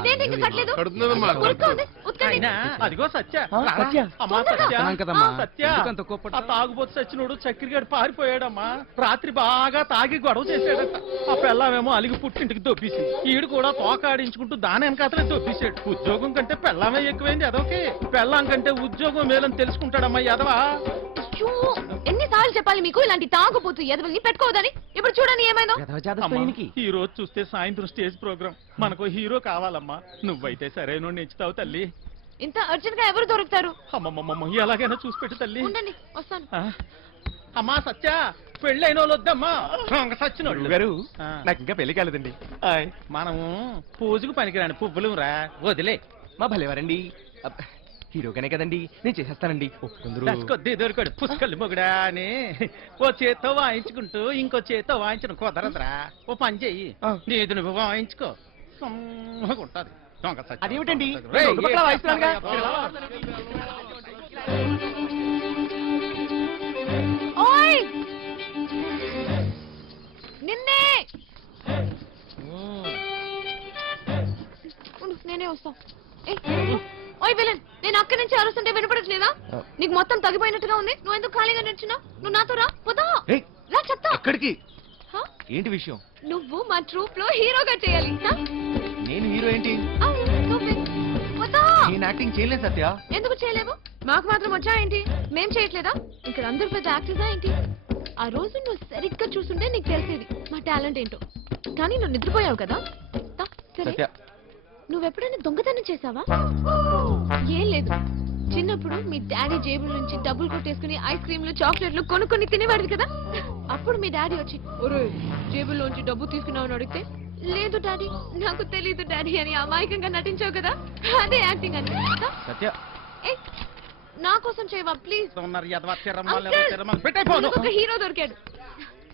ఇదేంటి ఇంకా కట్టలేదు? అదిగో సత్య తాగుబోతు సచ్చినోడు చక్కెరగాడు పారిపోయాడమ్మా. రాత్రి బాగా తాగి గొడవ చేశాడట. ఆ పెళ్ళామేమో అలిగి పుట్టింటికి దొబ్బేసింది. ఈడు కూడా తోకాడించుకుంటూ దాని వెనకాతలే దొబ్బేశాడు. ఉద్యోగం కంటే పెళ్ళామే ఎక్కువైంది ఎదవకి. పెళ్ళాం కంటే ఉద్యోగం మేలని తెలుసుకుంటాడమ్మా ఎదవా. ఎన్నిసార్లు చెప్పాలి మీకు ఇలాంటి తాగుబోతు ఎదవల్ని పెట్టుకోవద్దని? ఇప్పుడు చూడని ఏమైందో. ఈ రోజు చూస్తే సాయంత్రం స్టేజ్ ప్రోగ్రామ్, మనకు హీరో కావాలమ్మా. నువ్వైతే సరైన నెచ్చుతావు తల్లి. ఇంత అర్జెంట్ గా ఎవరు దొరుకుతారు? అమ్మమ్మమ్మ ఎలాగైనా చూసి పెట్టు తల్లి. ఉండండి వస్తాను. అమ్మా సత్య, పెళ్ళైన వాళ్ళు వద్దమ్మా. సచ్చినోళ్ళు గారు నాకు ఇంకా పెళ్లి కాలేదండి. మనము పూజకు పనికిరాని పువ్వులు రా, వదిలే. మా భలేవారండి, హీరోగానే కదండి, నేను చేసేస్తానండి. కొద్ది దొరికాడు పుష్కలు మొగుడా అని ఓ చేత్తో వాయించుకుంటూ ఇంకో చేత్తో వాయించడం కుదరదురా. ఓ పని చెయ్యి, నీది నువ్వు వాయించుకో, ఉంటది. అదేమిటండి నిన్నే నేనే వస్తా. ఓయ్ విలన్, నేను అక్కడి నుంచి అరుస్తుంటే వినపడట్లేదా? నీకు మొత్తం తగ్గిపోయినట్టుగా ఉంది. నువ్వు ఎందుకు ఖాళీగా నిల్చున్నావు? నువ్వు నాతో రా. పోతా రా చెప్తా. ఎక్కడికి? ఏంటి విషయం? నువ్వు మా ట్రూప్ లో హీరోగా చేయాలి. నేను హీరో ఏంటి? నేను యాక్టింగ్ చేయలేదు సత్య. ఎందుకు చేయలేవు? మాకు మాత్రం వచ్చా ఏంటి? మేం చేయట్లేదా? ఇక్కడ అందరూ పెద్ద యాక్టర్సా ఏంటి? ఆ రోజు నువ్వు సరిగ్గా చూస్తుంటే నీకు తెలిసేది మా టాలెంట్ ఏంటో. కానీ నువ్వు నిద్రపోయావు కదా. సరే, నువ్వెప్పుడైనా దొంగతనం చేసావా? ఏం లేదు, చిన్నప్పుడు మీ డాడీ జేబుల నుంచి డబ్బులు కొట్టేసుకుని ఐస్ క్రీమ్లు చాక్లెట్లు కొనుక్కొని తినేవాడు కదా. అప్పుడు మీ డాడీ వచ్చి జేబుల్లోంచి డబ్బు తీసుకున్నావని అడిగితే, లేదు డాడీ, నాకు తెలీదు డాడీ అని అమాయకంగా నటించావు కదా. అదే యాక్టింగ్ అని. నా కోసం చేయవా ప్లీజ్? ఒక హీరో దొరికాడు.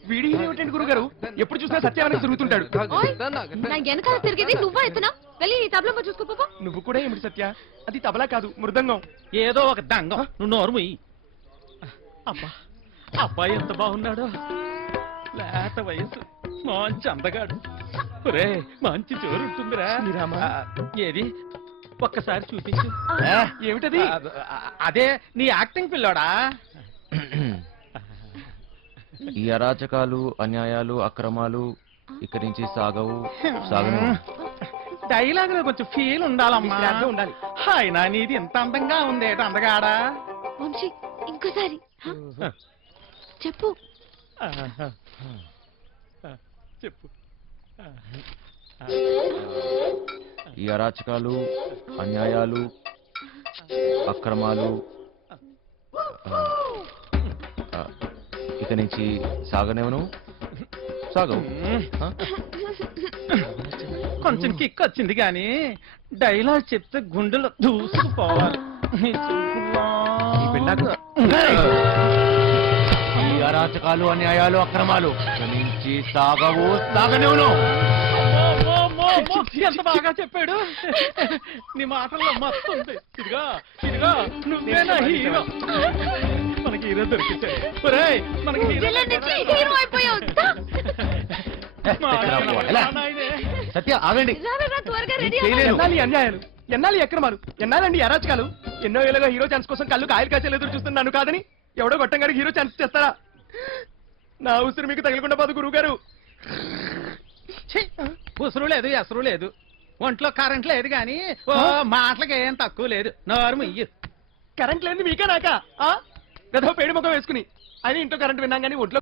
వీడి హీరో ఏంటండి గురుగారు? ఎప్పుడు చూసినా సత్యాన్ని తిరుగుతుంటాడు. నా వెనకాల తిరిగేది నువ్వా ఎత్తునా? వెళ్ళి నీ తబలంగా చూసుకోపో. నువ్వు కూడా ఏమిటి సత్య? అది తబలా కాదు, మృదంగం. ఏదో ఒక దంగం. నువ్వు నోరుమొయ్యి. అబ్బా, అబ్బాయి ఎంత బాగున్నాడో. లేత వయసు, మంచి అందగాడు. రే, మంచి జోరుంటుందిరా. ఏది ఒక్కసారి చూపించు. ఏమిటది? అదే నీ యాక్టింగ్ పిల్లోడా. ఈ అరాచకాలు, అన్యాయాలు, అక్రమాలు ఇక్కడి నుంచి సాగవు. డైలాగ్ లో కొంచెం ఫీల్ ఉండాలమ్మా. ఉండాలి. అయినా నీది ఇంత అందంగా ఉంది అందగాడా. వంశీ, ఇంకోసారి చెప్పు. చెప్పు. ఈ అరాచకాలు, అన్యాయాలు, అక్రమాలు ఇక నుంచి సాగనేవను. సాగవు. కొంచెం కిక్ వచ్చింది కానీ డైలాగ్ చెప్తే గుండెలో దూసుకుపోవాలి. ఈ అరాచకాలు, అన్యాయాలు, అక్రమాలు ఇక నుంచి సాగవు. సాగనేవను. ఎంత బాగా చెప్పాడు. నీ మాటల్లో మస్తు ఉంది. ఇదిగా ఇదిగా నువ్వేనా హీరో. మనకి హీరో దొరికించాడు. మనకి హీరో అయిపోయావు. సత్య ఆగండి. ఎన్నాలి అన్యాయాలు, ఎన్నాలి అక్రమాలు, ఎన్నాలండి అరాచకాలు. ఎన్నో ఏళ్ళగా హీరో ఛాన్స్ కోసం కళ్ళు కాయలు కాచేలు ఎదురు చూస్తున్నాను కాదని ఎవడో గొట్టంగారికి హీరో ఛాన్స్ చేస్తారా? నా ఉసిరు మీకు తగలకుండా పోదు గురువు గారు. ఉసురు లేదు, ఎసరు లేదు, ఒంట్లో కరెంట్ లేదు కానీ మాటలకి ఏం తక్కువ లేదు. నోరు ముయ్యు. కరెంట్ లేదు మీకే నాకా? పెద్ద పేడి ముఖం వేసుకుని అని ఇంట్లో కరెంట్ విన్నాం కానీ ఒంట్లో